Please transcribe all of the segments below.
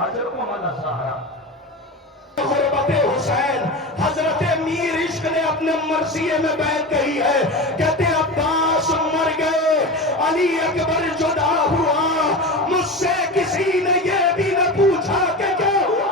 حضرکم الزہرا غربت حسین حضرت میر عشق نے اپنے مرثیے میں بیعت کہی ہے، کہتے عباس مر گئے، علی اکبر جدا ہوا، مجھ سے کسی نے یہ بھی نہ پوچھا کہ کیا ہوا۔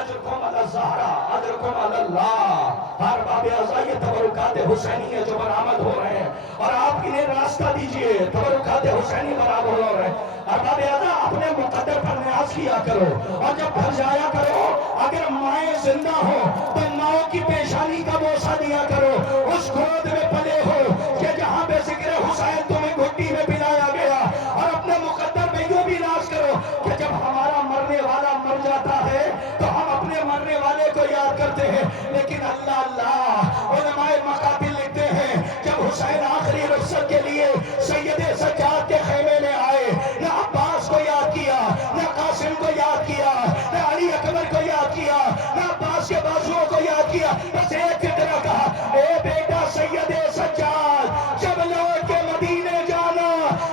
اجرکم علی الزہرا اجرکم علی اللہ۔ ہر باب اعضاء یہ تبرکات حسینیہ جو برآمد ہو رہے ہیں، اور آپ انہیں راستہ دیجئے، تبرکات حسینی برآمد ہو رہے ہیں۔ ارباب اعضاء اپنے مقدر پر نیاز کیا کرو، اور جب گھر جایا کرو اگر مائیں زندہ ہو تو ماؤں کی پیشانی کا بوسہ دیا کرو، اس گود میں پلے ہو کہ جہاں بے ذکر حسین تمہیں گھٹی میں پلایا گیا۔ اور اپنے مقدر پہ یوں بھی ناز کرو کہ جب ہمارا مرنے والا مر جاتا ہے تو ہم اپنے مرنے والے کو یاد کرتے ہیں، لیکن اللہ اللہ علماء مقاتل لکھتے ہیں جب حسین آخری رخصت کے لیے سید سجاد کے خیمے میں آئے، نہ عباس کو یاد کیا، نہ قاسم کو یاد کیا، نہ علی اکبر کو یاد کیا، نہ عباس کے بازوؤں کو یاد کیا، بس ایک فکرہ کہا، اے بیٹا سید سجاد جب لوٹ کے مدینے جانا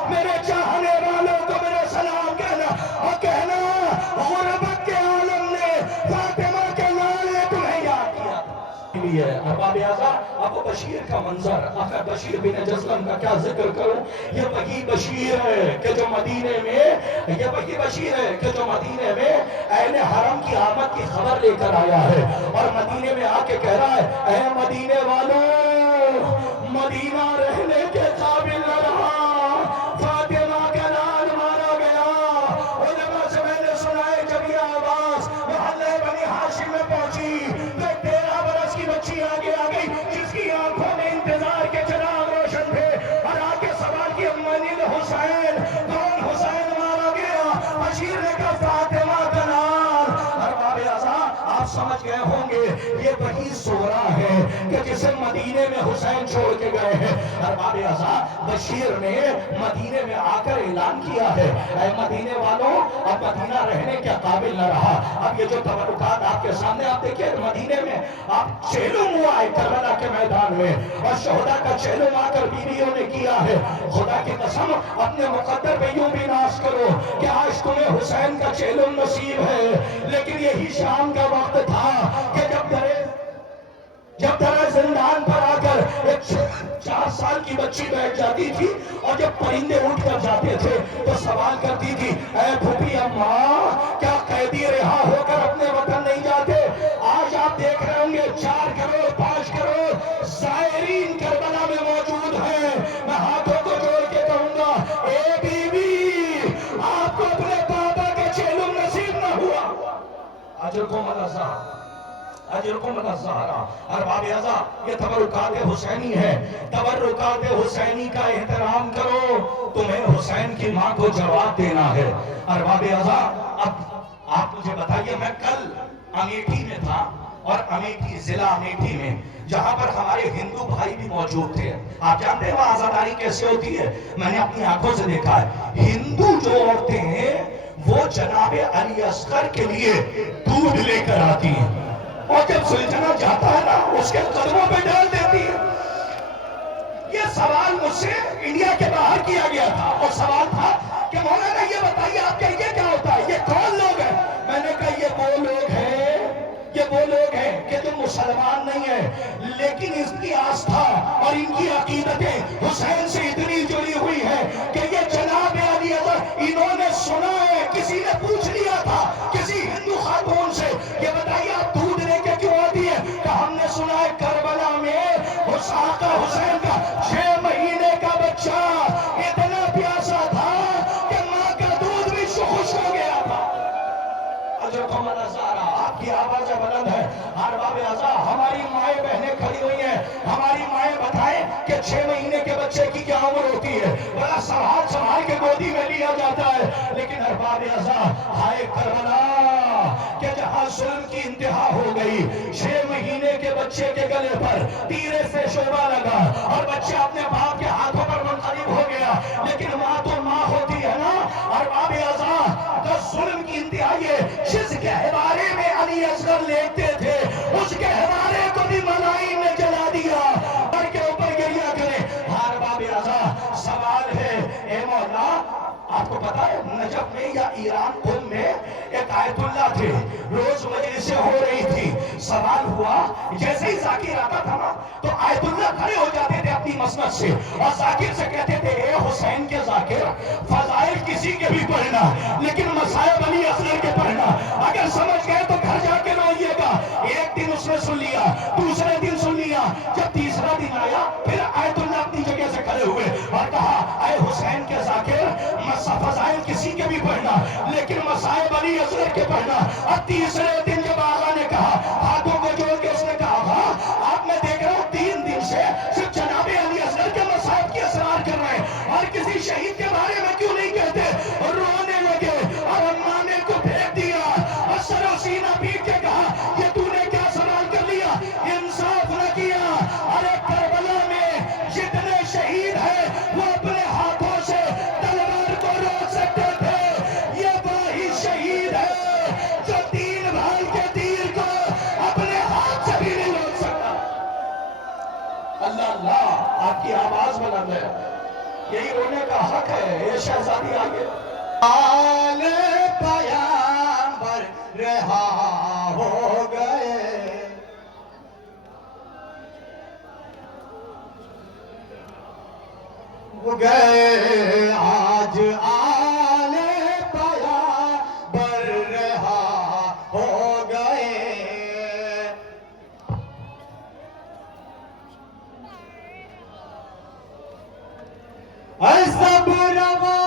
میرے چاہنے والوں کو میرے سلام کہنا، اور کہنا غربت کے عالم نے فاطمہ کے لال نے تمہیں یاد کیا۔ ارباب اعضاء ابو بشیر کا منظر، آقا بشیر بن جزلم کا کیا ذکر کروں، یہ وہی بشیر ہے کہ جو مدینے میں اہل حرم کی آمد کی خبر لے کر آیا ہے، اور مدینے میں آ کے کہہ رہا ہے اے مدینے والوں، مدینہ رہنے کے قابل نہ رہا، فاطمہ کا لال مارا گیا۔ علماء سے میں نے سنا ہے جب یہ آواز محلہ بنی ہاشم میں پہنچی تو 13 برس کی بچی آگے آ گئی جس کی آنکھوں میں انتظار کے چراغ روشن تھے، اور آ کے سوال کی امانی حسین، کون حسین مارا گیا؟ بشیر نے کہا فاطمہ کا لال۔ ارباب اعضاء آپ سمجھ گئے ہوں گے یہ وہی سورہ ہے کہ جسے مدینے میں حسین چھوڑ کے گئے ہیں۔ ارباب اعضاء بشیر نے مدینے میں آ کر اعلان کیا ہے اے مدینے والوں اب مدینہ رہنے کے قابل نہ رہا۔ اب یہ جو تبرکات آپ کے سامنے، آپ دیکھیں مدینے میں آپ چہلم ہوا ہے کربلا کے میدان میں، اور شہداء کا چہلم آ کر بیویوں نے کیا ہے۔ خدا کی قسم اپنے مقدر پہ یوں بھی ناز کرو کہ آج تمہیں حسین کا چہلم نصیب ہے، لیکن یہی شام کا وقت تھا کہ جب درہ زندان پر آ کر ایک 4 سال کی بچی بیٹھ جاتی تھی، اور جب پرندے اٹھ کر جاتے تھے تو سوال کرتی تھی اے پھوپھی اماں کیا قیدی رہا ہو کر اپنے وطن نہیں جاتے؟ آج آپ دیکھ رہے ہوں گے 4 کروڑ 5 کروڑ زائرین کربلا میں موجود ہیں۔ میں ہاتھوں کو جوڑ کے کہوں گا اے بی بی آپ کو اپنے بابا کا چہلم نصیب نہ ہوا۔ اجرکم علی الزہرا اجرکم علی الزہرا۔ ارباب اعضاء یہ تبرکات حسینی ہے، تبرکات حسینی کا احترام کرو، تمہیں حسین کی ماں کو جواب دینا ہے۔ ارباب اعضاء اب آپ مجھے بتائیے، میں کل امیٹھی میں تھا، اور امیٹھی ضلع امیٹھی میں جہاں پر ہمارے ہندو بھائی بھی موجود تھے، آپ جانتے ہیں وہاں عزاداری کیسے ہوتی ہے؟ میں نے اپنی آنکھوں سے دیکھا ہے، ہندو جو عورتیں ہیں وہ جناب علی اصغر کے لیے دودھ لے کر آتی ہیں، اور جب سلطنہ جاتا ہے نا اس کے قدموں پہ ڈال دیتی ہے۔ یہ سوال مجھ سے انڈیا کے باہر کیا گیا تھا، اور سوال تھا کہ مولانا یہ بتائیے آپ کے یہ کیا ہوتا ہے، یہ کون لوگ ہیں؟ میں نے کہا یہ وہ لوگ ہیں کہ جو مسلمان نہیں ہیں، لیکن اس کی آستھا اور ان کی عقیدتیں حسین سے اتنی جڑی ہوئی ہے کہ یہ جناب علی اصغر انہوں نے سنا ہے، کسی نے پوچھ لیا تھا کسی ہندو خاتون سے یہ بتائیے آپ دودھ لے کے کیوں آتی ہے؟ کہ ہم نے سنا ہے کربلا میں آقا حسین کا 6 مہینے کا بچہ اتنا پیاسا تھا کہ ماں کا دودھ بھی خشک ہو گیا تھا۔ اجرکم علی الزہرا آپ کی آواز بلند ہے۔ ارباب اعضاء ہماری مائیں بہنیں کھڑی ہوئی ہیں، ہماری مائیں بتائیں کہ 6 مہینے کے بچے کی کیا عمر ہوتی ہے؟ بڑا سنبھال کے گودی میں لیا جاتا ہے، لیکن ارباب اعضاء ہائے کربلا کہ جہاں ظلم کی انتہا ہو گئی، 6 مہینے کے بچے کے گلے پر تیرے سے شعبہ لگا، اور بچہ اپنے باپ کے ہاتھوں پر منقلب ہو گیا، لیکن ماں تو ماں ہوتی ہے نا۔ ارباب اعضاء ظلم کی انتہا یہ جس گہوارے میں علی اصغر لیٹتے تھے اس گہوارے کو بھی ملائم نے جلا دیا، اور کے اوپر گریہ کرے۔ ارباب اعضاء سوال ہے اے مولا آپ کو پتا پتا ہے نجف میں یا ایران قم میں ایک آیت اللہ تھے، روز مجلسیں ہو رہی تھی، سوال ہوا، جیسے ہی ذاکر آتا تھا نا تو آیت اللہ کھڑے ہو جاتے تھے اپنی مسند سے اور ذاکر سے کہتے تھے اے حسین کے ذاکر، فضائل کسی کے بھی پڑھنا لیکن مصائب بنی اصغر کے پڑھنا، اگر سمجھ گئے تو گھر جا کے روئیے گا۔ ایک دن اس نے سن لیا، دوسرے دن سن لیا، جب تیسرا دن آیا پھر آیت اللہ اپنی جگہ سے کھڑے ہوئے اور کہا اے حسین کے ذاکر، فضائل کسی کے بھی پڑھنا لیکن مصائب بنی اصغر کے پڑھنا۔ اور تیسرے دن جب آقا نے کہا، ہاتھوں کو جوڑ کے اس نے کہا آقا آپ میں دیکھ رہا ہوں 3 دن سے صرف جناب علی اصغر کے مصائب کی اسرار کر رہے ہیں اور کسی شہید کے بارے میں کیوں نہیں کہتے؟ رونے لگے اور اماں نے کو پھینک دیا اور سر و سینہ پیٹ کے کہا یہ تو نے کیا سوال کر لیا، انصاف نہ کیا۔ ارے کربلا میں جتنے شہید ہیں وہ اپنے ہاتھوں سے تلوار کو روک سکتے تھے، یہ وہی شہید ہے جو 3 بھائی کے تیر کو اپنے ہاتھ سے بھی نہیں روک سکتا۔ اللہ اللہ، آپ کی آواز بلند ہے، یہی رونے کا حق ہے۔ یہ شہزادی آگے آل پیامبر رہا ہو گئے، گئے آج آل پیامبر رہا ہو گئے، سب روا